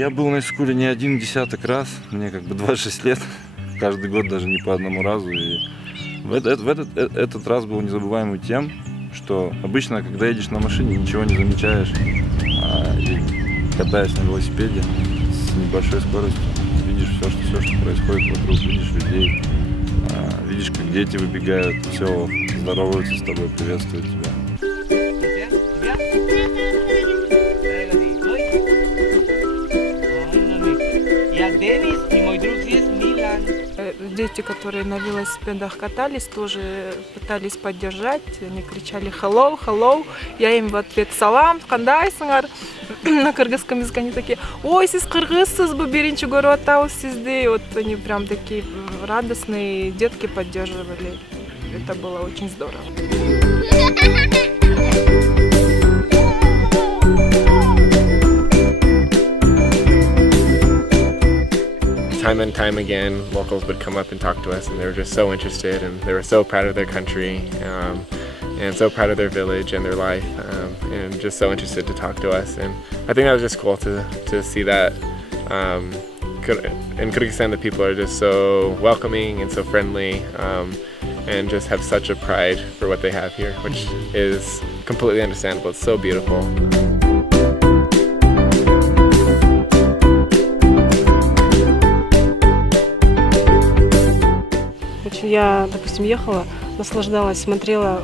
Я был на Искуле не один десяток раз, мне как бы 26 лет, каждый год даже не по одному разу. И этот раз был незабываемый тем, что обычно, когда едешь на машине, ничего не замечаешь, и катаясь на велосипеде с небольшой скоростью, видишь все, что происходит вокруг, видишь людей, видишь, как дети выбегают, все, здороваются с тобой, приветствуют тебя. Дети, которые на велосипедах катались, тоже пытались поддержать. Они кричали «Hello, hello». Я им в ответ «Салам, кандайсыңар». На кыргызском языке они такие «Ой, сиз кыргызсыз бы, биринчи көрүп атабыз сизди». Вот они прям такие радостные, детки поддерживали. Это было очень здорово. Time and time again, locals would come up and talk to us, and they were just so interested, and they were so proud of their country, and so proud of their village and their life, and just so interested to talk to us. And I think that was just cool to see that. In Kyrgyzstan, the people are just so welcoming and so friendly, and just have such a pride for what they have here, which is completely understandable. It's so beautiful. Я, допустим, ехала, наслаждалась, смотрела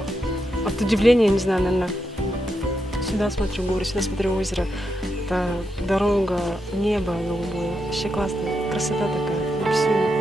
от удивления, не знаю, наверное, сюда смотрю горы, сюда смотрю озеро, это дорога, небо голубое, вообще классно, красота такая, неописуемая.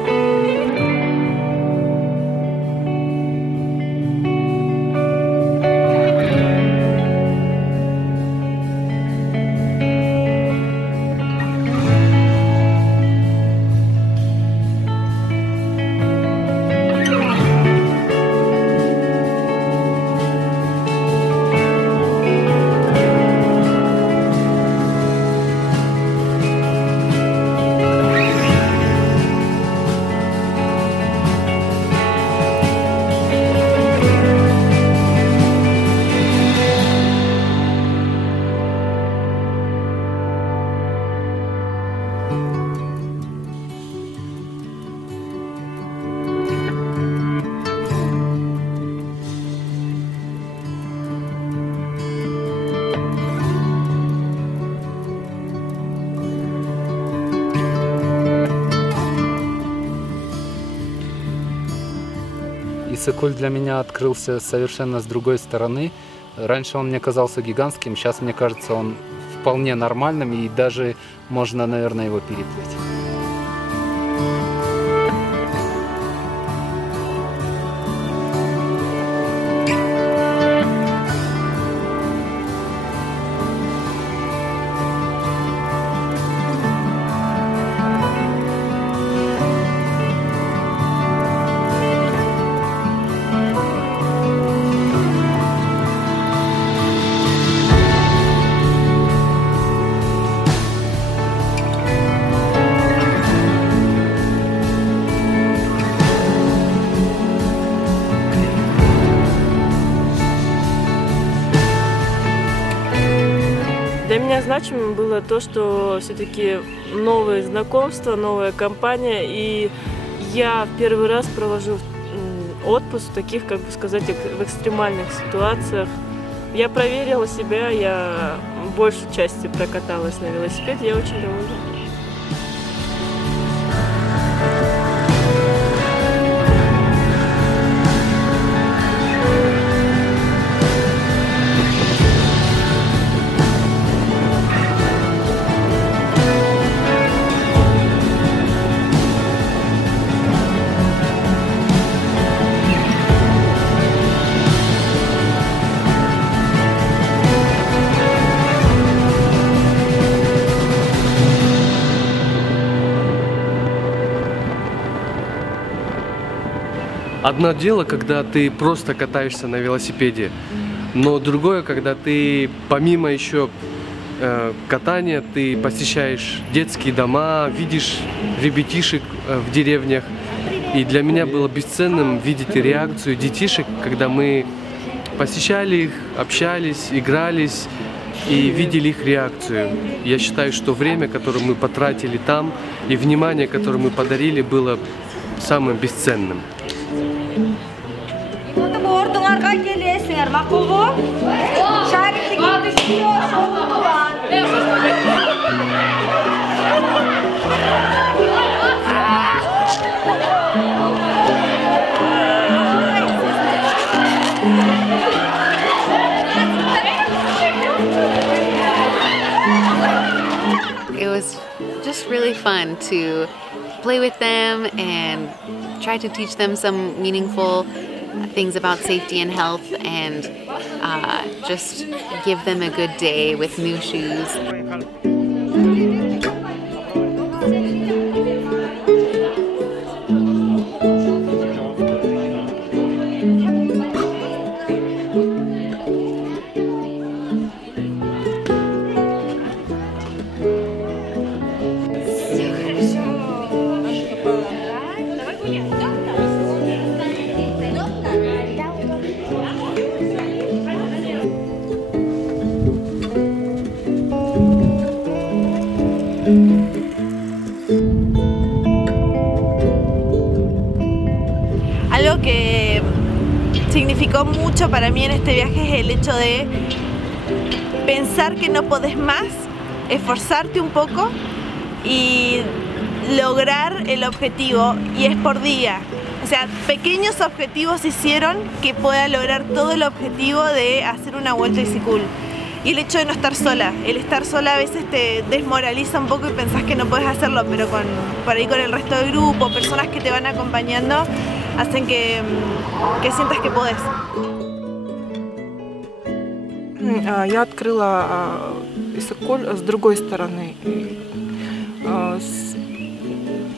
Иссык-Куль для меня открылся совершенно с другой стороны. Раньше он мне казался гигантским, сейчас мне кажется он вполне нормальным и даже можно, наверное, его переплыть. Для меня значимым было то, что все-таки новые знакомства, новая компания, и я в первый раз провожу отпуск в таких, как бы сказать, в экстремальных ситуациях. Я проверила себя, я большей части прокаталась на велосипеде, я очень довольна. Одно дело, когда ты просто катаешься на велосипеде, но другое, когда ты помимо еще катания, ты посещаешь детские дома, видишь ребятишек в деревнях. И для меня было бесценным видеть реакцию детишек, когда мы посещали их, общались, игрались, и видели их реакцию. Я считаю, что время, которое мы потратили там, и внимание, которое мы подарили, было самым бесценным. It was just really fun to play with them and try to teach them some meaningful things about safety and health, and just give them a good day with new shoes. Algo que significó mucho para mí en este viaje es el hecho de pensar que no podés más, esforzarte un poco y lograr el objetivo, y es por día. O sea, pequeños objetivos hicieron que pueda lograr todo el objetivo de hacer una vuelta a Isikul. Y el hecho de no estar sola, el estar sola a veces te desmoraliza un poco y pensás que no puedes hacerlo, pero por ahí con el resto del grupo, personas que te van acompañando, hacen que sientas que podés. Я открыла Иссык-Куль с другой стороны.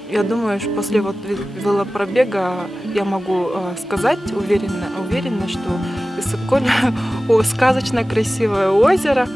Я думаю, что после велопробега я могу сказать уверенно, что Иссык-Куль сказочно красивое озеро.